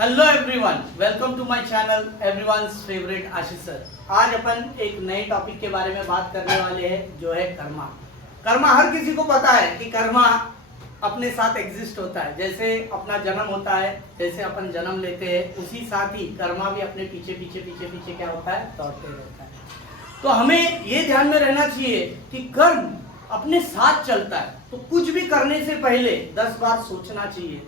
Hello everyone, welcome to my channel everyone's favourite Ashish sir. आज अपन एक नए टॉपिक के बारे में बात करने वाले हैं जो है कर्मा। कर्मा हर किसी को पता है कि कर्मा अपने साथ एग्जिस्ट होता है। जैसे अपना जन्म होता है, जैसे अपन जन्म लेते हैं, उसी साथ ही कर्मा भी अपने पीछे पीछे पीछे पीछे क्या होता है, दौड़ते रहता है। तो हमें ये ध्यान में रहना चाहिए कि कर्म अपने साथ चलता है, तो कुछ भी करने से पहले 10 बार सोचना चाहिए।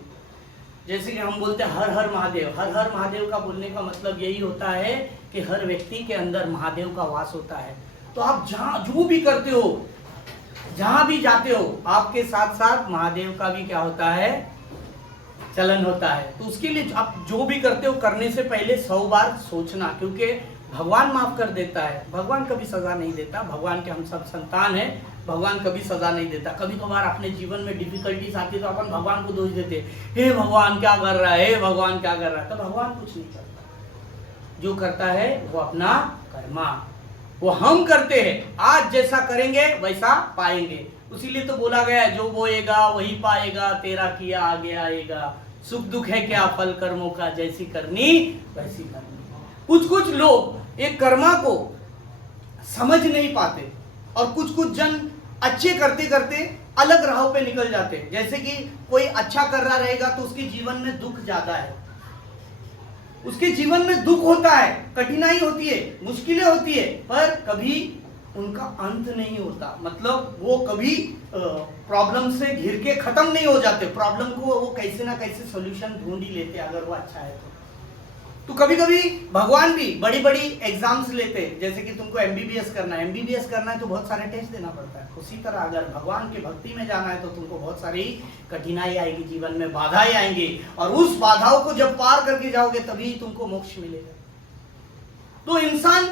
जैसे कि हम बोलते हैं हर हर महादेव। हर हर महादेव का बोलने का मतलब यही होता है कि हर व्यक्ति के अंदर महादेव का वास होता है। तो आप जहाँ जो भी करते हो, जहाँ भी जाते हो, आपके साथ साथ महादेव का भी क्या होता है, चलन होता है। तो उसके लिए आप जो भी करते हो, करने से पहले 100 बार सोचना, क्योंकि भगवान माफ कर देता है। भगवान कभी सजा नहीं देता। भगवान के हम सब संतान हैं, भगवान कभी सजा नहीं देता। कभी कभार अपने जीवन में डिफिकल्टीज आती है तो अपन भगवान को दोष देते, हे भगवान क्या कर रहा है, हे भगवान क्या कर रहा है। तो भगवान कुछ नहीं करता। जो करता है वो अपना कर्मा, वो हम करते हैं। आज जैसा करेंगे वैसा पाएंगे। इसीलिए तो बोला गया है, जो बोएगा वही पाएगा, तेरा किया आगे आएगा। सुख दुख है क्या फल कर्मों का, जैसी करनी वैसी करनी। कुछ लोग एक कर्मा को समझ नहीं पाते और कुछ जन अच्छे करते करते अलग राहों पे निकल जाते हैं। जैसे कि कोई अच्छा कर रहा रहेगा तो उसके जीवन में दुख ज्यादा है, उसके जीवन में दुख होता है, कठिनाई होती है, मुश्किलें होती है, पर कभी उनका अंत नहीं होता। मतलब वो कभी प्रॉब्लम से घिर के खत्म नहीं हो जाते। प्रॉब्लम को वो कैसे ना कैसे सॉल्यूशन ढूंढ ही लेते अगर वो अच्छा है तो कभी कभी भगवान भी बड़ी बड़ी एग्जाम्स लेते हैं। जैसे कि तुमको एमबीबीएस करना है, एमबीबीएस करना है तो बहुत सारे टेस्ट देना पड़ता है। उसी तरह अगर भगवान की भक्ति में जाना है तो तुमको बहुत सारी कठिनाई आएगी, जीवन में बाधाएं आएंगी, और उस बाधाओं को जब पार करके जाओगे तभी तुमको मोक्ष मिलेगा। तो इंसान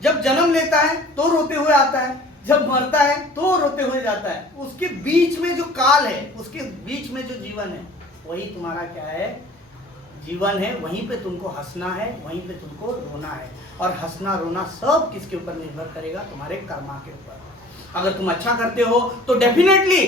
जब जन्म लेता है तो रोते हुए आता है, जब मरता है तो रोते हुए जाता है। उसके बीच में जो काल है, उसके बीच में जो जीवन है, वही तुम्हारा क्या है, जीवन है। वहीं पे तुमको हंसना है, वहीं पे तुमको रोना है। और हंसना रोना सब किसके ऊपर निर्भर करेगा, तुम्हारे कर्मा के ऊपर। अगर तुम अच्छा करते हो तो डेफिनेटली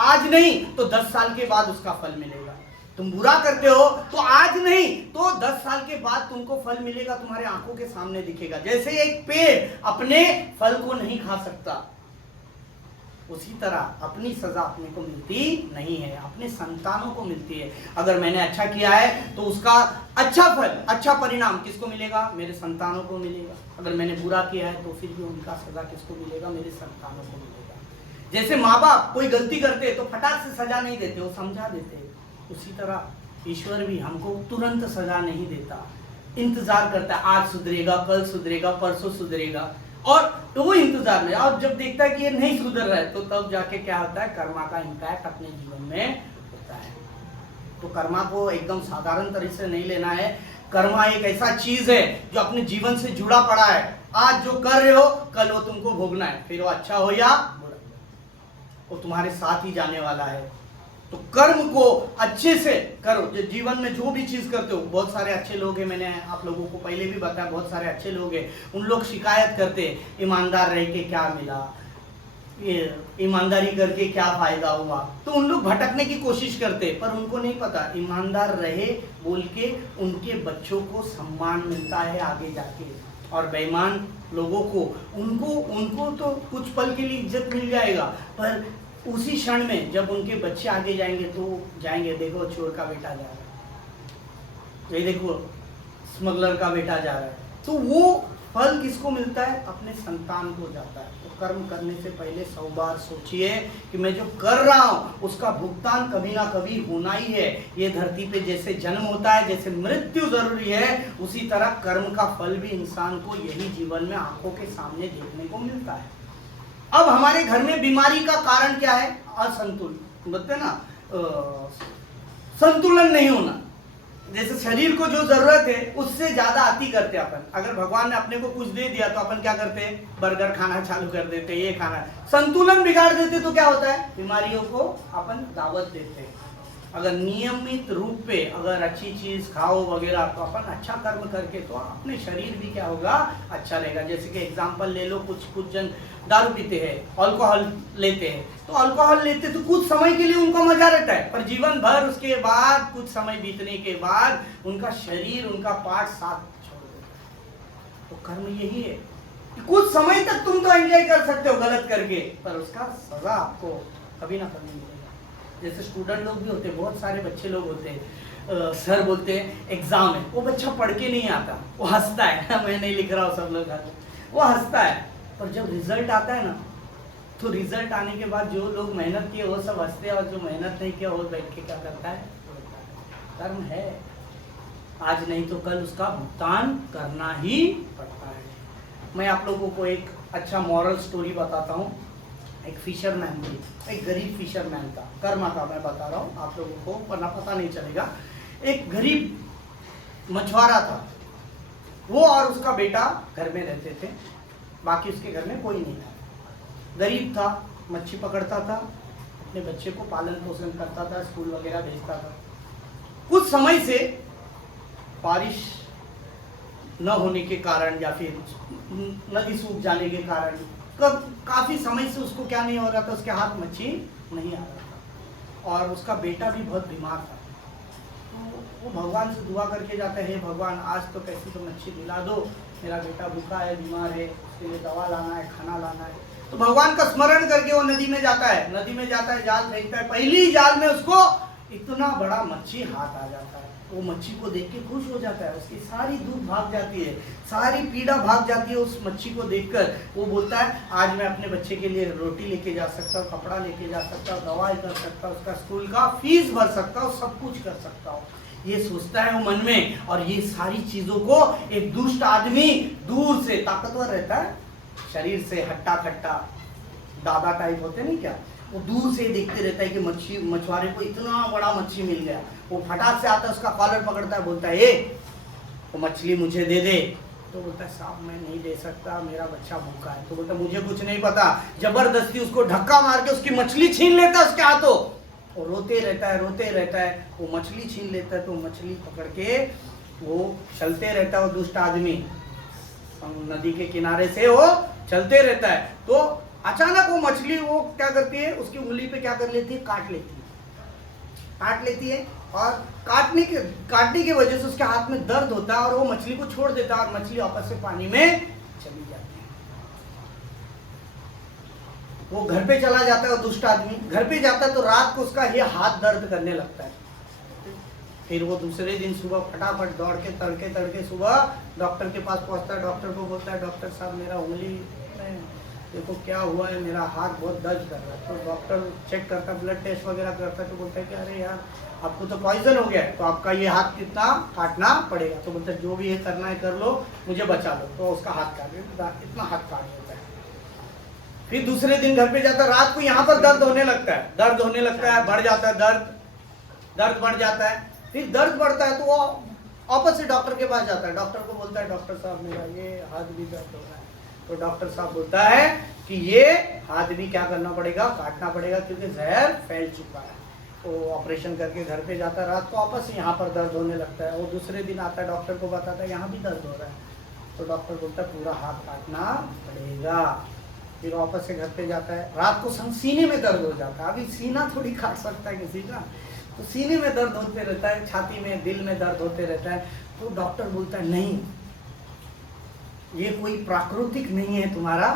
आज नहीं तो 10 साल के बाद उसका फल मिलेगा। तुम बुरा करते हो तो आज नहीं तो 10 साल के बाद तुमको फल मिलेगा, तुम्हारे आंखों के सामने दिखेगा। जैसे एक पेड़ अपने फल को नहीं खा सकता, उसी तरह अपनी सजा अपने को मिलती नहीं है, अपने संतानों को मिलती है। अगर मैंने अच्छा किया है तो उसका अच्छा फल, अच्छा परिणाम किसको मिलेगा, मेरे संतानों को मिलेगा। अगर मैंने बुरा किया है तो फिर भी उनका सजा किसको मिलेगा, मेरे संतानों को मिलेगा। जैसे माँ बाप कोई गलती करते तो फटाक से सजा नहीं देते, वो समझा देते। उसी तरह ईश्वर भी हमको तुरंत सजा नहीं देता, इंतजार करता है। आज सुधरेगा, कल सुधरेगा, परसों सुधरेगा, और तो वो इंतजार में। और जब देखता है कि ये नहीं सुधर रहा है तो तब जाके क्या होता है, कर्मा का इम्पैक्ट अपने जीवन में होता है। तो कर्मा को एकदम साधारण तरीके से नहीं लेना है। कर्मा एक ऐसा चीज है जो अपने जीवन से जुड़ा पड़ा है। आज जो कर रहे हो कल वो तुमको भोगना है, फिर वो अच्छा हो या बुरा, वो तुम्हारे साथ ही जाने वाला है। तो कर्म को अच्छे से करो। जो जीवन में जो भी चीज करते हो, बहुत सारे अच्छे लोग हैं, मैंने आप लोगों को पहले भी बताया, बहुत सारे अच्छे लोग हैं। उन लोग शिकायत करते, ईमानदार रह के क्या मिला, ईमानदारी करके क्या फायदा हुआ। तो उन लोग भटकने की कोशिश करते, पर उनको नहीं पता ईमानदार रहे बोल के उनके बच्चों को सम्मान मिलता है आगे जाके। और बेईमान लोगों को उनको तो कुछ पल के लिए इज्जत मिल जाएगा, पर उसी क्षण में जब उनके बच्चे आगे जाएंगे तो जाएंगे, देखो चोर का बेटा जा रहा है, ये देखो स्मगलर का बेटा जा रहा है। तो वो फल किसको मिलता है, अपने संतान को जाता है। तो कर्म करने से पहले 100 बार सोचिए कि मैं जो कर रहा हूं उसका भुगतान कभी ना कभी होना ही है। ये धरती पे जैसे जन्म होता है, जैसे मृत्यु जरूरी है, उसी तरह कर्म का फल भी इंसान को यही जीवन में आंखों के सामने देखने को मिलता है। अब हमारे घर में बीमारी का कारण क्या है, असंतुलन, बोलते हैं ना, संतुलन नहीं होना। जैसे शरीर को जो जरूरत है उससे ज्यादा अति करते अपन। अगर भगवान ने अपने को कुछ दे दिया तो अपन क्या करते हैं, बर्गर खाना चालू कर देते, ये खाना, संतुलन बिगाड़ देते तो क्या होता है, बीमारियों को अपन दावत देते हैं। अगर नियमित रूप पे अगर अच्छी चीज खाओ वगैरह तो अपन अच्छा कर्म करके तो अपने शरीर भी क्या होगा, अच्छा रहेगा। जैसे कि एग्जांपल ले लो, कुछ जन दारू पीते हैं, अल्कोहल लेते हैं, तो अल्कोहल लेते तो कुछ समय के लिए उनको मजा रहता है, पर जीवन भर उसके बाद कुछ समय बीतने के बाद उनका शरीर, उनका पार्ट साथ छोड़ देता है। तो कर्म यही है कि कुछ समय तक तुम तो एंजॉय कर सकते हो गलत करके, पर उसका सजा आपको कभी ना कभी मिलेगा। जैसे स्टूडेंट लोग भी होते हैं, बहुत सारे बच्चे लोग होते हैं, सर बोलते हैं एग्जाम है, वो बच्चा पढ़ के नहीं आता, वो हंसता है मैं नहीं लिख रहा हूँ, सब लोग वो हंसता है, पर जब रिजल्ट आता है ना, तो रिजल्ट आने के बाद जो लोग मेहनत किए वो सब हंसते हैं, और जो मेहनत नहीं किया वो बैठ के क्या करता है, कर्म है, आज नहीं तो कल उसका भुगतान करना ही पड़ता है। मैं आप लोगों को एक अच्छा मॉरल स्टोरी बताता हूँ। एक फिशरमैन थी, एक गरीब फिशरमैन का कर्म का मैं बता रहा हूँ आप लोगों को, वरना पता नहीं चलेगा। एक गरीब मछुआरा था, वो और उसका बेटा घर में रहते थे, बाकी उसके घर में कोई नहीं था। गरीब था, मच्छी पकड़ता था, अपने बच्चे को पालन पोषण करता था, स्कूल वगैरह भेजता था। कुछ समय से बारिश न होने के कारण या फिर नदी सूख जाने के कारण काफी समय से उसको क्या नहीं हो रहा था, उसके हाथ मच्छी नहीं आ रहा था, और उसका बेटा भी बहुत बीमार था। तो वो भगवान से दुआ करके जाता है, हे भगवान आज तो कैसी तो मच्छी दिला दो, मेरा बेटा भूखा है, बीमार है, उसके लिए दवा लाना है, खाना लाना है। तो भगवान का स्मरण करके वो नदी में जाता है, जाल फेंकता है, पहली जाल में उसको इतना बड़ा मच्छी हाथ आ जाता है। वो मच्छी को देख के खुश हो जाता है, उसकी सारी दुख भाग जाती है, सारी पीड़ा भाग जाती है उस मच्छी को देखकर। वो बोलता है आज मैं अपने बच्चे के लिए रोटी लेके जा सकता हूँ, कपड़ा लेके जा सकता हूँ, दवाई कर सकता हूँ, उसका स्कूल का फीस भर सकता हूँ, सब कुछ कर सकता हूँ, ये सोचता है वो मन में। और ये सारी चीजों को एक दुष्ट आदमी दूर से, ताकतवर रहता है शरीर से, हट्टा खट्टा दादा टाइप होते नहीं क्या, वो दूर से देखते रहता है कि मछुआरे को इतना बड़ा मच्छी मिल गया। वो फटाक से आता है, उसका कॉलर पकड़ता है, बोलता है वो मछली मुझे दे दे। तो बोलता है साहब मैं नहीं दे सकता, मेरा बच्चा भूखा है। तो बोलता मुझे कुछ नहीं पता, जबरदस्ती उसको धक्का मार के उसकी मछली छीन लेता है उसके हाथों। वो रोते रहता है, वो मछली छीन लेता है। तो मछली पकड़ के वो चलते रहता है, वो दुष्ट आदमी नदी के किनारे से वो चलते रहता है। तो अचानक वो मछली वो क्या करती है, उसकी उंगली पे क्या कर लेती है, काट लेती है, और काटने की वजह से उसके हाथ में दर्द होता है, और वो मछली को छोड़ देता है, और मछली वापस से पानी में चली जाती है। वो घर पे चला जाता है, वो दुष्ट आदमी घर पे जाता है, तो रात को उसका ये हाथ दर्द करने लगता है। फिर वो दूसरे दिन सुबह फटाफट दौड़ के तड़के सुबह डॉक्टर के पास पहुंचता है। डॉक्टर को बोलता है डॉक्टर साहब मेरा उंगली देखो क्या हुआ है, मेरा हाथ बहुत दर्द कर रहा है। तो डॉक्टर चेक करता है, ब्लड टेस्ट वगैरह करता है, तो बोलता है कि अरे यार आपको तो पॉइजन हो गया है, तो आपका ये हाथ कितना काटना पड़ेगा। तो बोलता है जो भी है करना है कर लो, मुझे बचा लो। तो उसका हाथ काट इतना हाथ काट देता है। फिर दूसरे दिन घर पे जाता है, रात को यहाँ पर दर्द होने लगता है, बढ़ जाता है दर्द बढ़ जाता है। फिर दर्द बढ़ता है तो वो वापस से डॉक्टर के पास जाता है। डॉक्टर को बोलता है डॉक्टर साहब मेरा ये हाथ भी दर्द हो रहा है। तो डॉक्टर साहब बोलता है कि ये हाथ भी क्या करना पड़ेगा, काटना पड़ेगा, क्योंकि जहर फैल चुका है। तो ऑपरेशन करके घर पे जाता है, रात को वापस यहाँ पर दर्द होने लगता है। वो दूसरे दिन आता है, डॉक्टर को बताता है यहाँ भी दर्द हो रहा है। तो डॉक्टर बोलता है पूरा हाथ काटना पड़ेगा। फिर वापस से घर पे जाता है, रात को सीने में दर्द हो जाता है। अभी सीना थोड़ी काट सकता है किसी का, तो सीने में दर्द होते रहता है, छाती में दिल में दर्द होते रहता है। तो डॉक्टर बोलता है नहीं ये कोई प्राकृतिक नहीं है तुम्हारा,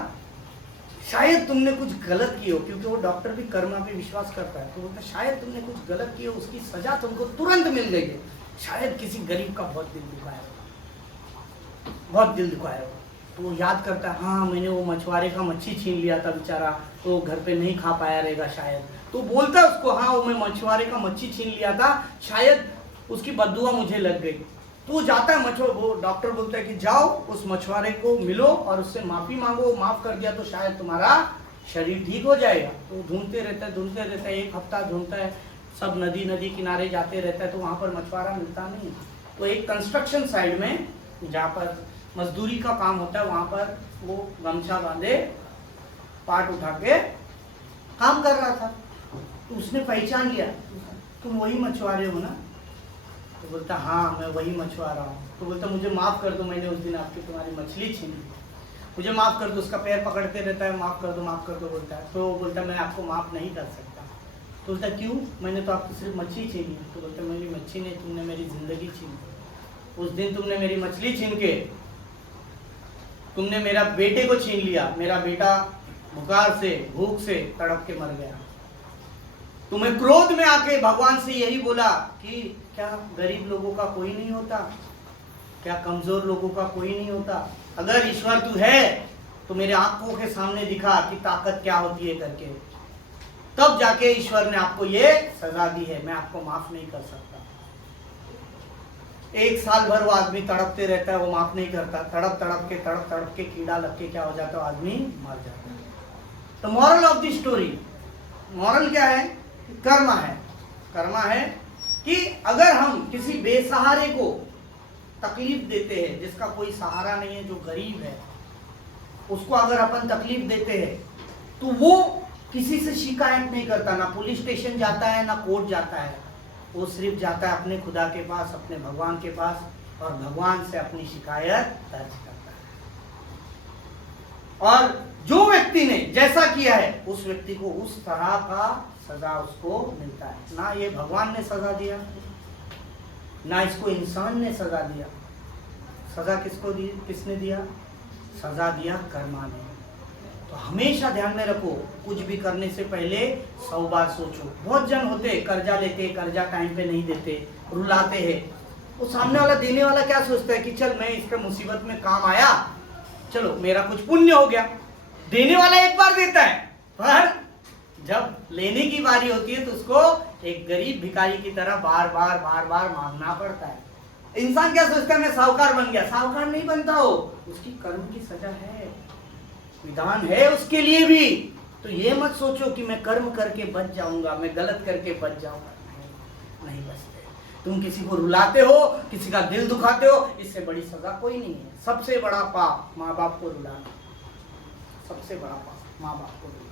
शायद तुमने कुछ गलत की हो, क्योंकि वो डॉक्टर भी कर्म पे विश्वास करता है। तो बोलता है शायद तुमने कुछ गलत की हो, उसकी सजा तुमको तुरंत मिल गई है, शायद किसी गरीब का बहुत दिल दुखाया हो। तो वो याद करता है हाँ मैंने वो मछुआरे का मच्छी छीन लिया था बेचारा, तो घर पे नहीं खा पाया रहेगा शायद। तो बोलता है उसको हाँ वो मैं मछुआरे का मच्छी छीन लिया था, शायद उसकी बददुआ मुझे लग गई। तो वो जाता है वो डॉक्टर बोलता है कि जाओ उस मछुआरे को मिलो और उससे माफी मांगो, माफ कर दिया तो शायद तुम्हारा शरीर ठीक हो जाएगा। तो ढूंढते रहता है, एक हफ्ता ढूंढता है, सब नदी किनारे जाते रहता है, तो वहाँ पर मछुआरा मिलता नहीं। तो एक कंस्ट्रक्शन साइड में जहाँ पर मजदूरी का काम होता है वहाँ पर वो गमछा बांधे पाट उठा के काम कर रहा था। तो उसने पहचान लिया, तुम वही मछुआरे हो ना? तो बोलता हाँ मैं वही मछुआरा हूँ। तो बोलता मुझे माफ़ कर दो, मैंने उस दिन आपकी तुम्हारी मछली छीन ली, मुझे माफ़ कर दो। उसका पैर पकड़ते रहता है, माफ़ कर दो माफ़ कर दो बोलता है। तो बोलता मैं आपको माफ़ नहीं कर सकता। तो बोलता क्यों? मैंने तो आपकी सिर्फ मछली छीनी। तो बोलता मेरी मच्छी नहीं, तुमने मेरी ज़िंदगी छीनी। उस दिन तुमने मेरी मछली छीन के तुमने मेरा बेटे को छीन लिया। मेरा बेटा बुखार से भूख से तड़प के मर गया। तुम्हें क्रोध में आके भगवान से यही बोला कि क्या गरीब लोगों का कोई नहीं होता? क्या कमजोर लोगों का कोई नहीं होता? अगर ईश्वर तू है तो मेरे आंखों के सामने दिखा कि ताकत क्या होती है करके। तब जाके ईश्वर ने आपको ये सजा दी है, मैं आपको माफ नहीं कर सकता। 1 साल भर वो आदमी तड़पते रहता है, वो माफ नहीं करता। तड़प तड़प के कीड़ा लग के क्या हो जाता है, आदमी मर जाता है। तो moral of the story, moral क्या है? कर्मा है। कर्मा है कि अगर हम किसी बेसहारे को तकलीफ देते हैं, जिसका कोई सहारा नहीं है, जो गरीब है, उसको अगर अपन तकलीफ देते हैं तो वो किसी से शिकायत नहीं करता, ना पुलिस स्टेशन जाता है ना कोर्ट जाता है। वो सिर्फ जाता है अपने खुदा के पास, अपने भगवान के पास, और भगवान से अपनी शिकायत दर्ज करता है। और जो व्यक्ति ने जैसा किया है उस व्यक्ति को उस तरह का सजा उसको मिलता है। ना ये भगवान ने सजा दिया, ना इसको इंसान ने सजा दिया। सजा किसको दी? किसने दिया? सजा दिया कर्मा ने। तो हमेशा ध्यान में रखो, कुछ भी करने से पहले 100 बार सोचो। बहुत जन होते कर्जा लेते, कर्जा टाइम पे नहीं देते, रुलाते हैं। वो सामने वाला देने वाला क्या सोचता है कि चल मैं इसका मुसीबत में काम आया, चलो मेरा कुछ पुण्य हो गया। देने वाला एक बार देता है, पर जब लेने की बारी होती है तो उसको एक गरीब भिखारी की तरह बार बार मांगना पड़ता है। इंसान क्या सोचता है, मैं साहूकार बन गया। साहूकार नहीं बनता हो, उसकी कर्म की सजा है, विधान है उसके लिए भी। तो ये मत सोचो कि मैं कर्म करके बच जाऊंगा, मैं गलत करके बच जाऊंगा। नहीं बचते। तुम किसी को रुलाते हो, किसी का दिल दुखाते हो, इससे बड़ी सजा कोई नहीं है। सबसे बड़ा पाप माँ बाप को रुलाना, सबसे बड़ा पाप माँ बाप को रुलाना।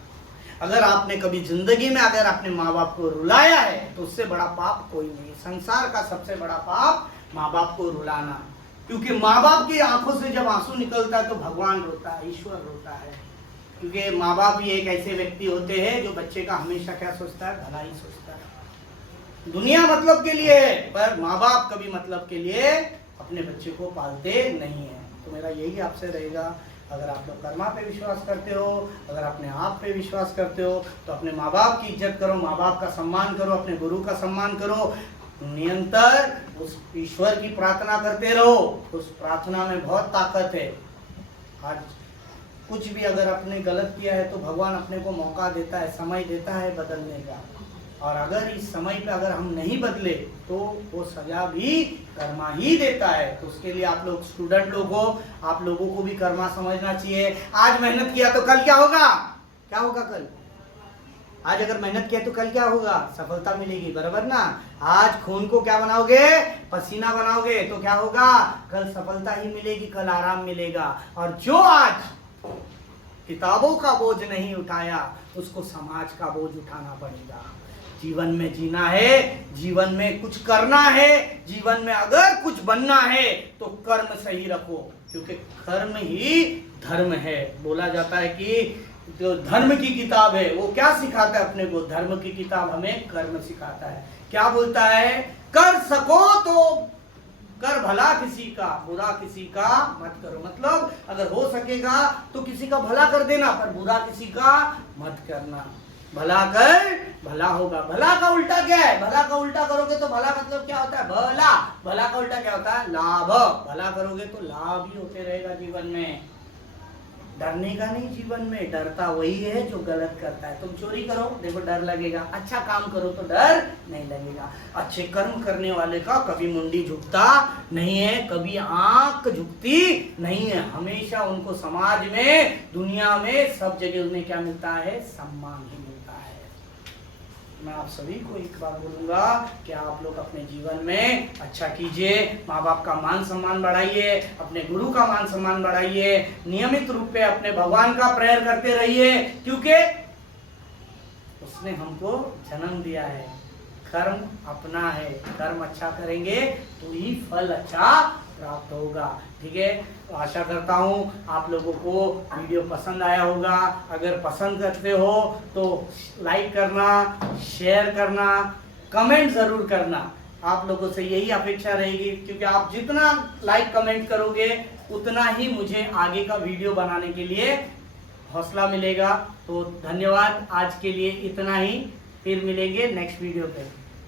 अगर आपने कभी जिंदगी में अगर आपने माँ बाप को रुलाया है तो उससे बड़ा पाप कोई नहीं। संसार का सबसे बड़ा पाप माँ बाप को रुलाना, क्योंकि माँ बाप की आंखों से जब आंसू निकलता है तो भगवान रोता है, ईश्वर रोता है। क्योंकि माँ बाप ही एक ऐसे व्यक्ति होते हैं जो बच्चे का हमेशा क्या सोचता है, भला ही सोचता है। दुनिया मतलब के लिए है, पर माँ बाप कभी मतलब के लिए अपने बच्चे को पालते नहीं है। तो मेरा यही आपसे रहेगा, अगर आप लोग कर्मा पे विश्वास करते हो, अगर अपने आप पे विश्वास करते हो, तो अपने माँ बाप की इज्जत करो, माँ बाप का सम्मान करो, अपने गुरु का सम्मान करो, निरंतर उस ईश्वर की प्रार्थना करते रहो। उस प्रार्थना में बहुत ताकत है। आज कुछ भी अगर आपने गलत किया है तो भगवान अपने को मौका देता है, समय देता है बदलने का। और अगर इस समय पे अगर हम नहीं बदले तो वो सजा भी कर्मा ही देता है। तो उसके लिए आप लोग स्टूडेंट लोग हो, आप लोगों को भी कर्मा समझना चाहिए। आज मेहनत किया तो कल क्या होगा? क्या होगा कल? आज अगर मेहनत किया तो कल क्या होगा? सफलता मिलेगी, बराबर ना? आज खून को क्या बनाओगे? पसीना बनाओगे तो क्या होगा? कल सफलता ही मिलेगी, कल आराम मिलेगा। और जो आज किताबों का बोझ नहीं उठाया उसको समाज का बोझ उठाना पड़ेगा। जीवन में जीना है, जीवन में कुछ करना है, जीवन में अगर कुछ बनना है तो कर्म सही रखो, क्योंकि कर्म ही धर्म है। बोला जाता है कि जो धर्म की किताब है वो क्या सिखाता है अपने को? धर्म की किताब हमें कर्म सिखाता है। क्या बोलता है? कर सको तो कर भला किसी का, बुरा किसी का मत करो। मतलब अगर हो सकेगा तो किसी का भला कर देना, पर बुरा किसी का मत करना। भला कर भला होगा। भला का उल्टा क्या है? भला का उल्टा करोगे तो भला मतलब क्या होता है? भला। भला का उल्टा क्या होता है? लाभ। भला करोगे तो लाभ ही होते रहेगा जीवन में। डरने का नहीं जीवन में, डरता वही है जो गलत करता है। तुम चोरी करो, देखो डर लगेगा। अच्छा काम करो तो डर नहीं लगेगा। अच्छे कर्म करने वाले का कभी मुंडी झुकता नहीं है, कभी आंख झुकती नहीं है। हमेशा उनको समाज में, दुनिया में, सब जगह उन्हें क्या मिलता है? सम्मान ही मिलता है। मैं आप सभी को एक बार बोलूंगा कि आप लोग अपने जीवन में अच्छा कीजिए, माँ बाप का मान सम्मान बढ़ाइए, अपने गुरु का मान सम्मान बढ़ाइए, नियमित रूप पे अपने भगवान का प्रेयर करते रहिए, क्योंकि उसने हमको जन्म दिया है। कर्म अपना है, कर्म अच्छा करेंगे तो ही फल अच्छा प्राप्त होगा। ठीक है, तो आशा करता हूँ आप लोगों को वीडियो पसंद आया होगा। अगर पसंद करते हो तो लाइक करना, शेयर करना, कमेंट ज़रूर करना। आप लोगों से यही अपेक्षा रहेगी, क्योंकि आप जितना लाइक कमेंट करोगे उतना ही मुझे आगे का वीडियो बनाने के लिए हौसला मिलेगा। तो धन्यवाद, आज के लिए इतना ही, फिर मिलेंगे नेक्स्ट वीडियो पे।